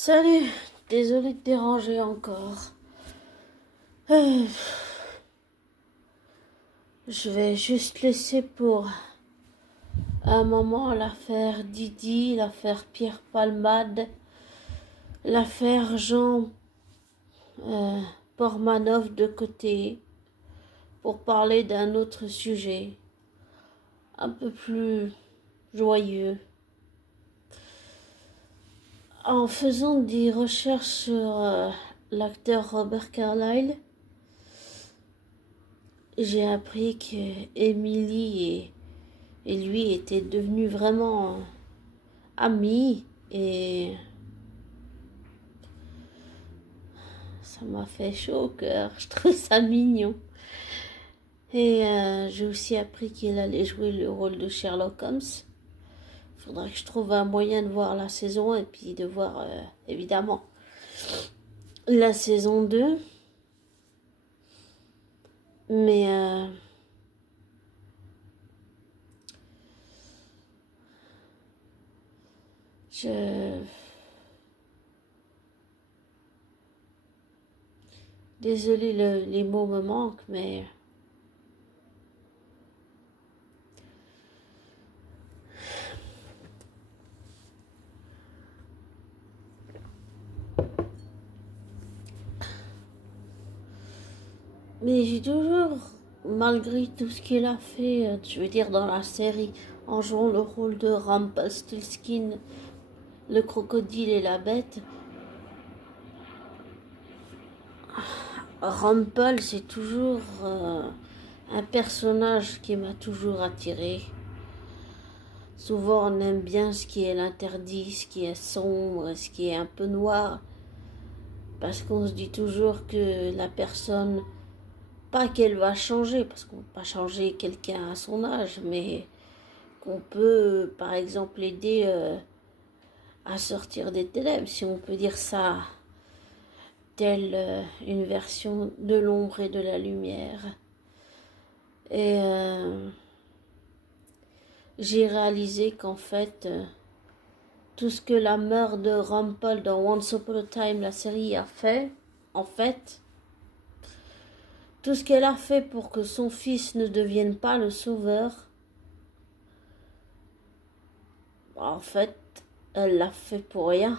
Salut, désolé de déranger encore. Euh, je vais juste laisser pour un moment l'affaire Didi, l'affaire Pierre Palmade, l'affaire Jean Pormanov de côté pour parler d'un autre sujet, un peu plus joyeux. En faisant des recherches sur l'acteur Robert Carlyle, j'ai appris que Emily et lui étaient devenus vraiment amis et ça m'a fait chaud au cœur. Je trouve ça mignon. Et j'ai aussi appris qu'il allait jouer le rôle de Sherlock Holmes. Il faudra que je trouve un moyen de voir la saison 1 et puis de voir évidemment la saison 2. Mais désolé, les mots me manquent, mais j'ai toujours, malgré tout ce qu'il a fait, je veux dire dans la série, en jouant le rôle de Rumpelstiltskin, le crocodile et la bête, Rumpel, c'est toujours un personnage qui m'a toujours attiré. Souvent, on aime bien ce qui est l'interdit, ce qui est sombre, ce qui est un peu noir, parce qu'on se dit toujours que la personne, pas qu'elle va changer, parce qu'on ne peut pas changer quelqu'un à son âge, mais qu'on peut, par exemple, l'aider à sortir des ténèbres, si on peut dire ça, telle une version de l'ombre et de la lumière. Et j'ai réalisé qu'en fait, tout ce que la mère de Rumpel dans Once Upon a Time, la série, a fait, en fait, tout ce qu'elle a fait pour que son fils ne devienne pas le sauveur, en fait, elle l'a fait pour rien.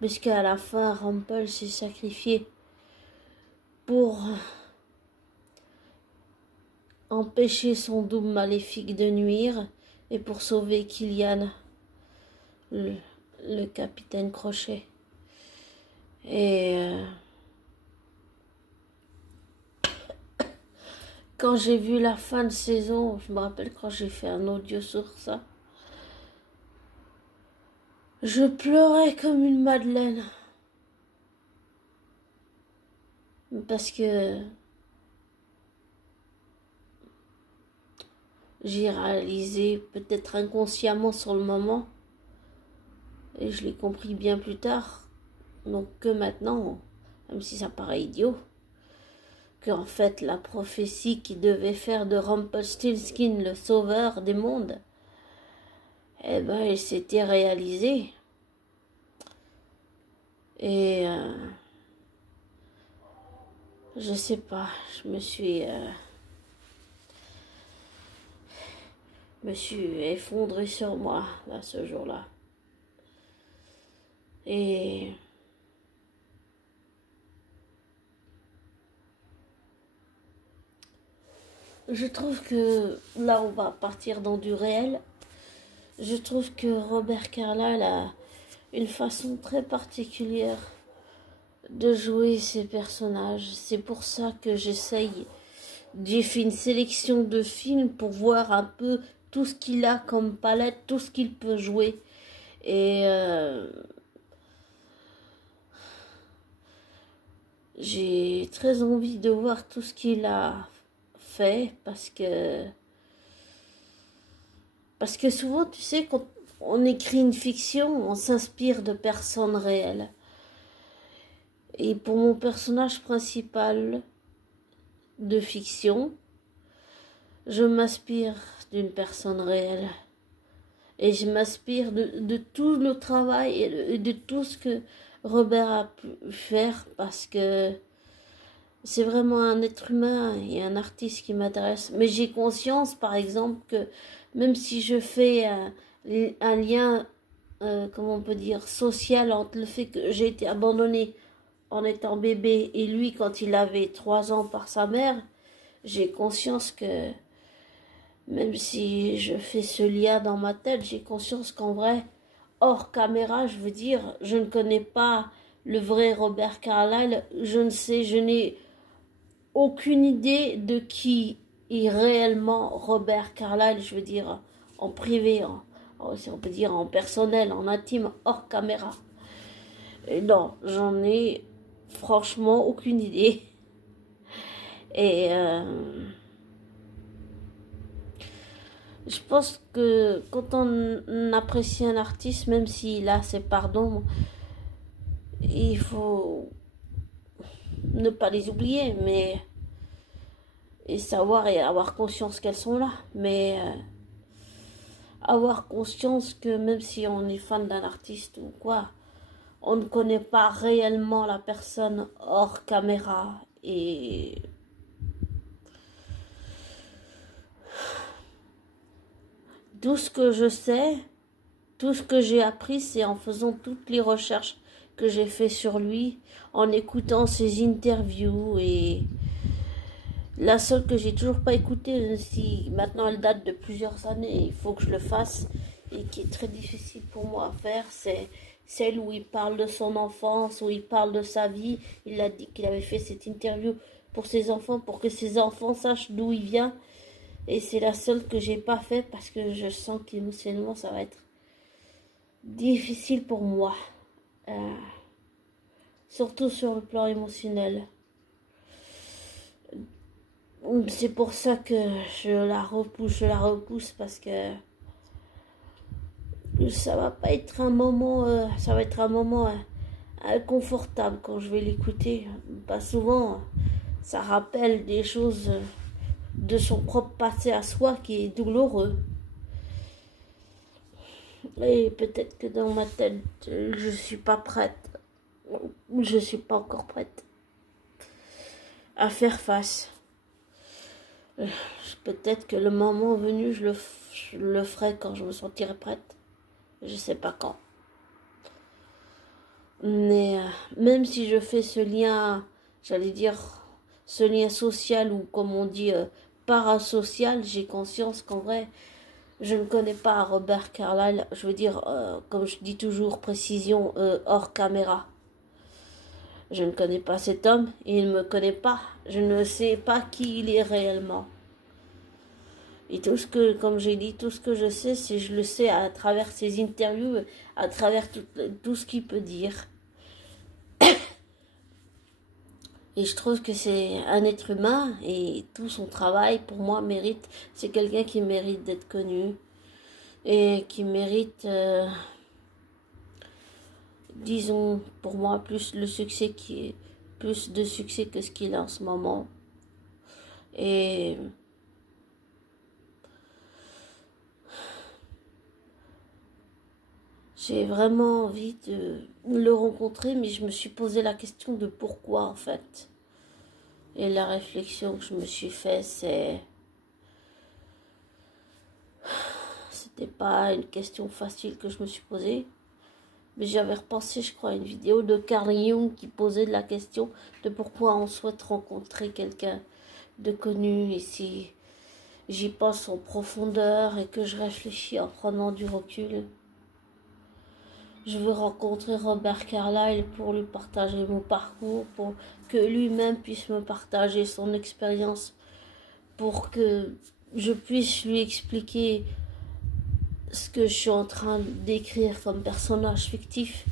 Puisqu'à la fin, Rumpel s'est sacrifié pour empêcher son double maléfique de nuire et pour sauver Killian, le capitaine Crochet. Et quand j'ai vu la fin de saison, je me rappelle quand j'ai fait un audio sur ça, je pleurais comme une madeleine. Parce que j'ai réalisé, peut-être inconsciemment sur le moment, et je l'ai compris bien plus tard, donc que maintenant, même si ça paraît idiot, qu'en fait la prophétie qui devait faire de Rumpelstiltskin le sauveur des mondes, eh ben elle s'était réalisée. Et je sais pas, je me suis effondrée sur moi là ce jour-là. Et je trouve que là on va partir dans du réel. Je trouve que Robert Carlyle a une façon très particulière de jouer ses personnages. C'est pour ça que j'ai fait une sélection de films pour voir un peu tout ce qu'il a comme palette, tout ce qu'il peut jouer. Et j'ai très envie de voir tout ce qu'il a fait parce que souvent, tu sais, quand on écrit une fiction, on s'inspire de personnes réelles. Et pour mon personnage principal de fiction, je m'inspire d'une personne réelle. Et je m'inspire de tout le travail et de tout ce que Robert a pu faire parce que c'est vraiment un être humain et un artiste qui m'intéresse. Mais j'ai conscience, par exemple, que même si je fais un lien, comment on peut dire, social entre le fait que j'ai été abandonnée en étant bébé et lui quand il avait 3 ans par sa mère, j'ai conscience que même si je fais ce lien dans ma tête, j'ai conscience qu'en vrai, hors caméra, je veux dire, je ne connais pas le vrai Robert Carlyle, je ne sais, je n'ai aucune idée de qui est réellement Robert Carlyle, je veux dire, en privé, si on peut dire en personnel, en intime, hors caméra. Et non, j'en ai franchement aucune idée. Et je pense que quand on apprécie un artiste, même s'il a ses pardons, il faut ne pas les oublier, mais et savoir et avoir conscience qu'elles sont là. Mais avoir conscience que même si on est fan d'un artiste ou quoi, on ne connaît pas réellement la personne hors caméra. Et tout ce que je sais, tout ce que j'ai appris, c'est en faisant toutes les recherches que j'ai fait sur lui, en écoutant ses interviews. Et la seule que j'ai toujours pas écoutée, si maintenant elle date de plusieurs années, il faut que je le fasse, et qui est très difficile pour moi à faire, c'est celle où il parle de son enfance, où il parle de sa vie. Il a dit qu'il avait fait cette interview pour ses enfants, pour que ses enfants sachent d'où il vient. Et c'est la seule que j'ai pas fait parce que je sens qu'émotionnellement ça va être difficile pour moi. Surtout sur le plan émotionnel. C'est pour ça que je la repousse parce que ça va pas être un moment, ça va être un moment inconfortable quand je vais l'écouter. Pas souvent, ça rappelle des choses de son propre passé à soi qui est douloureux. Et peut-être que dans ma tête, je suis pas prête. Je suis pas encore prête à faire face. Peut-être que le moment venu, je le ferai quand je me sentirai prête. Je sais pas quand. Mais même si je fais ce lien, j'allais dire, ce lien social ou comme on dit parasocial, j'ai conscience qu'en vrai, je ne connais pas Robert Carlyle. Je veux dire, comme je dis toujours, précision hors caméra. Je ne connais pas cet homme, il ne me connaît pas. Je ne sais pas qui il est réellement. Et tout ce que, comme j'ai dit, tout ce que je sais, c'est je le sais à travers ses interviews, à travers tout ce qu'il peut dire. Et je trouve que c'est un être humain et tout son travail, pour moi, mérite. C'est quelqu'un qui mérite d'être connu et qui mérite, disons, pour moi, plus de succès que ce qu'il a en ce moment. Et j'ai vraiment envie de le rencontrer, mais je me suis posé la question de pourquoi en fait. Et la réflexion que je me suis faite, c'était pas une question facile que je me suis posée. Mais j'avais repensé, je crois, à une vidéo de Carl Jung qui posait la question de pourquoi on souhaite rencontrer quelqu'un de connu. Et si j'y pense en profondeur et que je réfléchis en prenant du recul, je veux rencontrer Robert Carlyle pour lui partager mon parcours, pour que lui-même puisse me partager son expérience, pour que je puisse lui expliquer ce que je suis en train d'écrire comme personnage fictif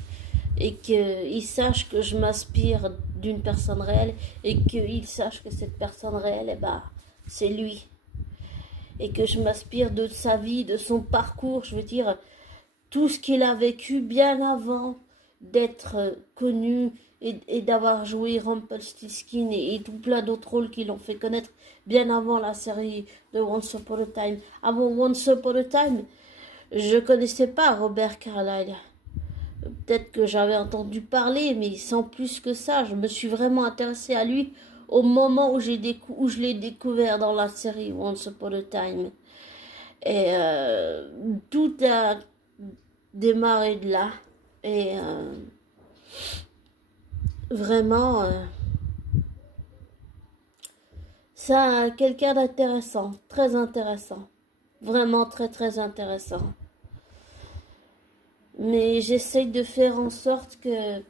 et qu'il sache que je m'inspire d'une personne réelle et qu'il sache que cette personne réelle, eh ben, c'est lui. Et que je m'inspire de sa vie, de son parcours, je veux dire, tout ce qu'il a vécu bien avant d'être connu et d'avoir joué Rumpelstiltskin et tout plein d'autres rôles qui l'ont fait connaître bien avant la série de Once Upon a Time. Avant Once Upon a Time, Je connaissais pas Robert Carlyle. Peut-être que j'avais entendu parler, mais sans plus que ça. Je me suis vraiment intéressée à lui au moment où où je l'ai découvert dans la série Once Upon a Time. Et tout a démarré de là. Et vraiment, ça, quelqu'un d'intéressant, très intéressant. Vraiment très très intéressant. Mais j'essaye de faire en sorte que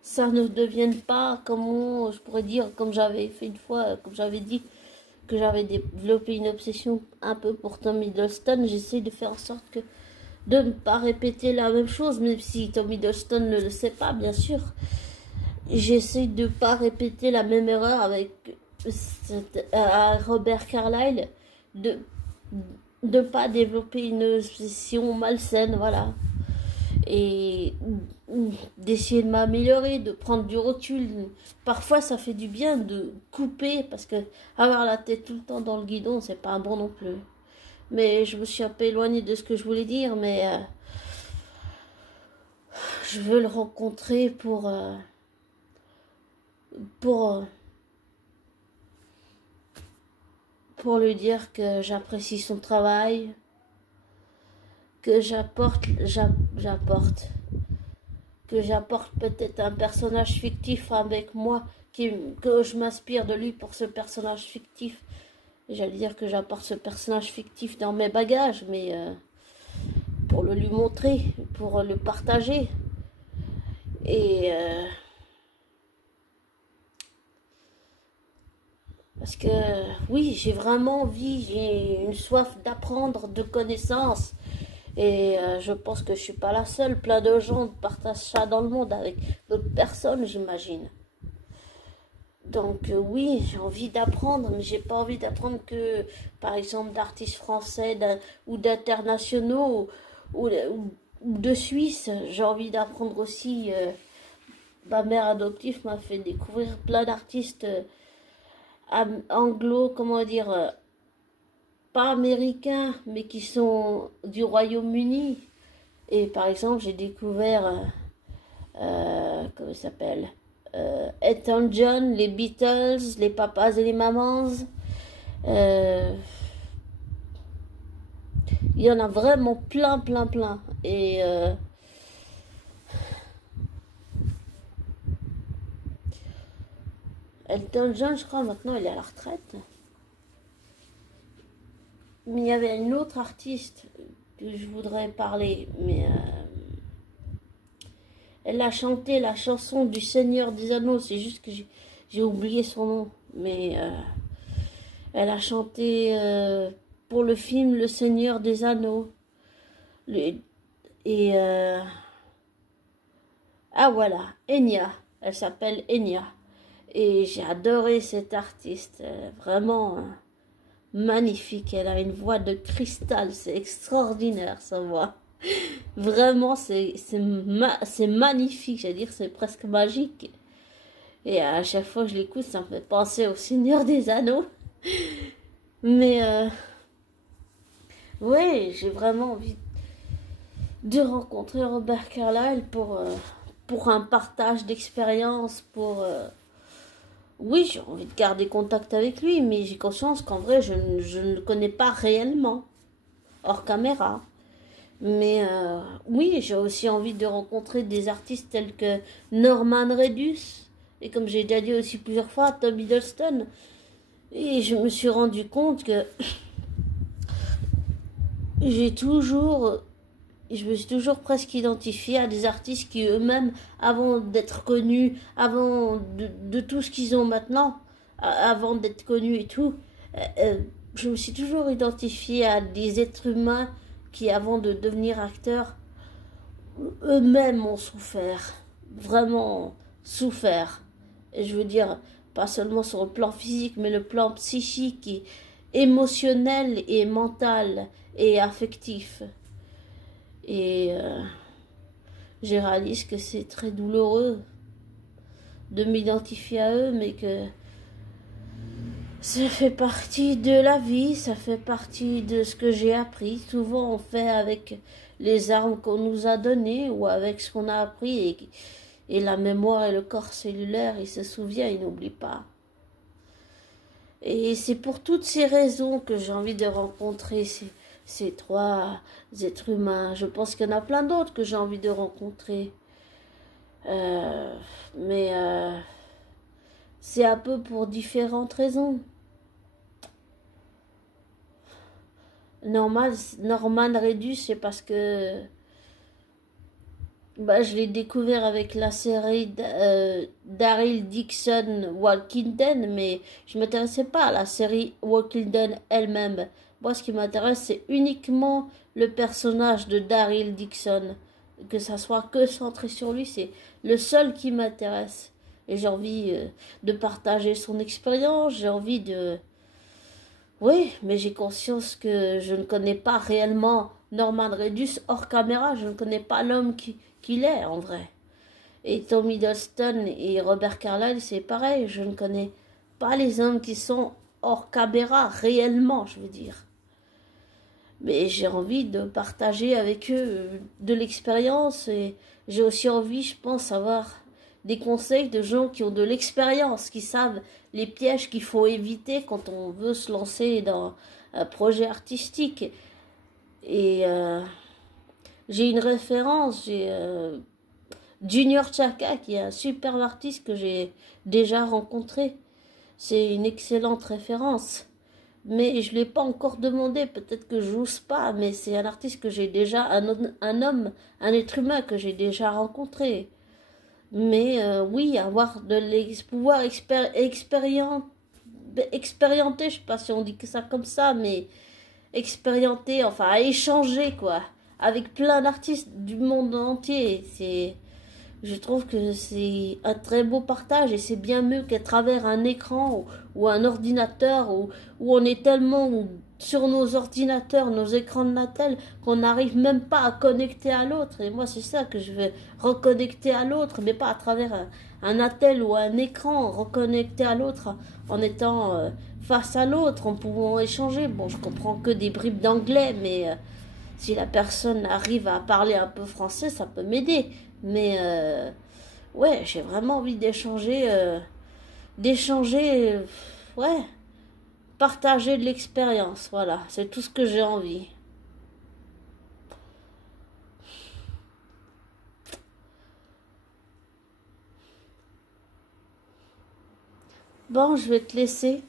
ça ne devienne pas, comment je pourrais dire, comme j'avais fait une fois, comme j'avais dit, que j'avais développé une obsession un peu pour Tom Hiddleston. J'essaye de faire en sorte que de ne pas répéter la même chose, même si Tom Hiddleston ne le sait pas, bien sûr. J'essaye de ne pas répéter la même erreur avec Robert Carlyle, de ne pas développer une obsession malsaine, voilà. Et d'essayer de m'améliorer, de prendre du recul. Parfois, ça fait du bien de couper, parce que avoir la tête tout le temps dans le guidon, c'est pas bon non plus. Mais je me suis un peu éloignée de ce que je voulais dire, mais je veux le rencontrer pour, pour lui dire que j'apprécie son travail, que j'apporte peut-être un personnage fictif avec moi, que je m'inspire de lui pour ce personnage fictif. J'allais dire que j'apporte ce personnage fictif dans mes bagages, mais pour le lui montrer, pour le partager. Et parce que oui, j'ai vraiment envie, j'ai une soif d'apprendre, de connaissances. Et je pense que je suis pas la seule. Plein de gens partagent ça dans le monde avec d'autres personnes, j'imagine. Donc oui, j'ai envie d'apprendre, mais j'ai pas envie d'apprendre que, par exemple, d'artistes français ou d'internationaux ou de Suisse. J'ai envie d'apprendre aussi. Ma mère adoptive m'a fait découvrir plein d'artistes anglo, comment dire, pas américains, mais qui sont du Royaume-Uni. Et par exemple, j'ai découvert, comment il s'appelle, Elton John, les Beatles, les papas et les mamans. Il y en a vraiment plein, plein, plein. Et Elton John, je crois, maintenant, il est à la retraite. Mais il y avait une autre artiste que je voudrais parler, mais elle a chanté la chanson du Seigneur des Anneaux, c'est juste que j'ai oublié son nom, mais elle a chanté pour le film Le Seigneur des Anneaux. Et ah voilà, Enya, elle s'appelle Enya. Et j'ai adoré cette artiste, vraiment magnifique, elle a une voix de cristal, c'est extraordinaire sa voix. Vraiment, c'est magnifique, j'allais dire, c'est presque magique. Et à chaque fois que je l'écoute, ça me fait penser au Seigneur des Anneaux. Mais, ouais, j'ai vraiment envie de rencontrer Robert Carlyle pour un partage d'expérience, oui, j'ai envie de garder contact avec lui, mais j'ai conscience qu'en vrai, je ne le connais pas réellement, hors caméra. Mais oui, j'ai aussi envie de rencontrer des artistes tels que Norman Reedus, et comme j'ai déjà dit aussi plusieurs fois, Tom Hiddleston. Et je me suis rendu compte que je me suis toujours presque identifiée à des artistes qui eux-mêmes, avant d'être connus, avant de tout ce qu'ils ont maintenant, avant d'être connus et tout, je me suis toujours identifiée à des êtres humains qui, avant de devenir acteurs, eux-mêmes ont souffert, vraiment souffert. Et je veux dire, pas seulement sur le plan physique, mais le plan psychique, et émotionnel et mental et affectif. Et je réalise que c'est très douloureux de m'identifier à eux, mais que Ça fait partie de la vie, ça fait partie de ce que j'ai appris. Souvent, on fait avec les armes qu'on nous a données ou avec ce qu'on a appris et la mémoire et le corps cellulaire, il se souvient, il n'oublie pas. Et c'est pour toutes ces raisons que j'ai envie de rencontrer ces trois êtres humains. Je pense qu'il y en a plein d'autres que j'ai envie de rencontrer. Euh, mais c'est un peu pour différentes raisons. Norman Reedus, c'est parce que je l'ai découvert avec la série Daryl Dixon Walking Dead, mais je ne m'intéressais pas à la série Walking Dead elle-même. Moi, ce qui m'intéresse, c'est uniquement le personnage de Daryl Dixon. Que ça soit que centré sur lui, c'est le seul qui m'intéresse. Et j'ai envie de partager son expérience, j'ai envie de... Oui, mais j'ai conscience que je ne connais pas réellement Norman Reedus hors caméra, je ne connais pas l'homme qu'il est en vrai. Et Tom Hiddleston et Robert Carlyle, c'est pareil, je ne connais pas les hommes qui sont hors caméra réellement, je veux dire. Mais j'ai envie de partager avec eux de l'expérience et j'ai aussi envie, je pense, d'avoir des conseils de gens qui ont de l'expérience, qui savent les pièges qu'il faut éviter quand on veut se lancer dans un projet artistique. Et j'ai une référence, j'ai Junior Chaka qui est un superbe artiste que j'ai déjà rencontré. C'est une excellente référence. Mais je ne l'ai pas encore demandé, peut-être que je n'ose pas, mais c'est un artiste que j'ai déjà, un homme, un être humain que j'ai déjà rencontré. Mais oui, avoir pouvoir expérimenter, je ne sais pas si on dit que ça comme ça, mais expérimenter, enfin à échanger quoi, avec plein d'artistes du monde entier. Je trouve que c'est un très beau partage et c'est bien mieux qu'à travers un écran ou un ordinateur où on est tellement sur nos ordinateurs, nos écrans de Natel, qu'on n'arrive même pas à connecter à l'autre. Et moi, c'est ça que je veux reconnecter à l'autre, mais pas à travers un Natel ou un écran, reconnecter à l'autre en étant face à l'autre, en pouvant échanger. Bon, je comprends que des bribes d'anglais, mais si la personne arrive à parler un peu français, ça peut m'aider. Mais ouais, j'ai vraiment envie d'échanger, ouais, partager de l'expérience, voilà, c'est tout ce que j'ai envie. Bon, je vais te laisser.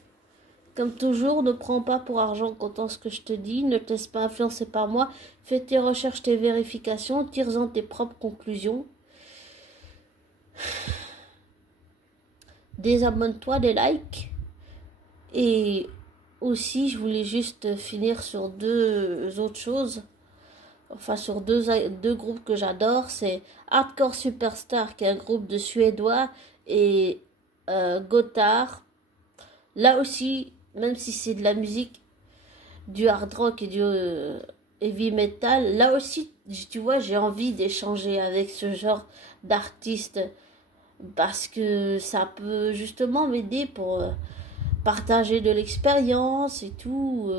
Comme toujours, ne prends pas pour argent comptant ce que je te dis, ne te laisse pas influencer par moi, fais tes recherches, tes vérifications, tire-en tes propres conclusions. Désabonne-toi, des likes. Et aussi, je voulais juste finir sur deux autres choses. Enfin, sur deux groupes que j'adore. C'est Hardcore Superstar, qui est un groupe de Suédois, et Gotthard. Là aussi, même si c'est de la musique, du hard rock et du heavy metal, là aussi, tu vois, j'ai envie d'échanger avec ce genre d'artistes parce que ça peut justement m'aider pour partager de l'expérience et tout.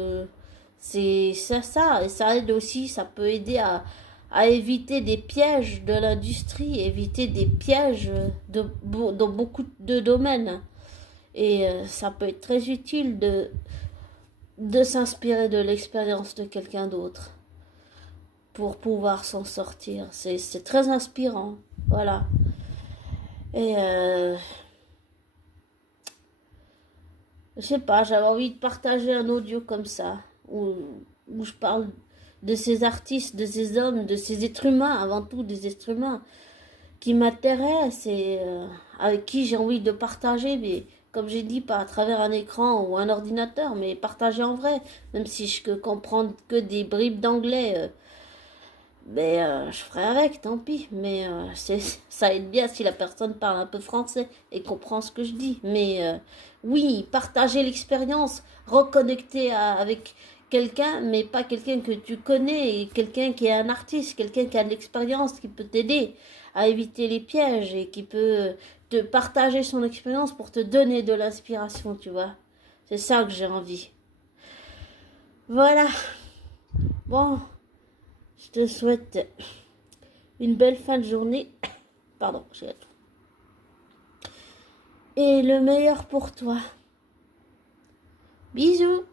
C'est ça, et ça aide aussi, ça peut aider à éviter des pièges de l'industrie, éviter des pièges dans beaucoup de domaines. Et ça peut être très utile de s'inspirer de l'expérience de quelqu'un d'autre pour pouvoir s'en sortir. C'est très inspirant. Voilà. Et je sais pas, j'avais envie de partager un audio comme ça, où je parle de ces artistes, de ces hommes, de ces êtres humains, avant tout des êtres humains, qui m'intéressent et avec qui j'ai envie de partager, mais comme j'ai dit, pas à travers un écran ou un ordinateur, mais partager en vrai, même si je peux comprendre que des bribes d'anglais, je ferai avec, tant pis, mais ça aide bien si la personne parle un peu français et comprend ce que je dis, mais oui, partager l'expérience, reconnecter avec quelqu'un, mais pas quelqu'un que tu connais, et quelqu'un qui est un artiste, quelqu'un qui a de l'expérience, qui peut t'aider à éviter les pièges et qui peut te partager son expérience pour te donner de l'inspiration, tu vois. C'est ça que j'ai envie. Voilà. Bon, je te souhaite une belle fin de journée. Pardon, j'ai la toux. Et le meilleur pour toi. Bisous.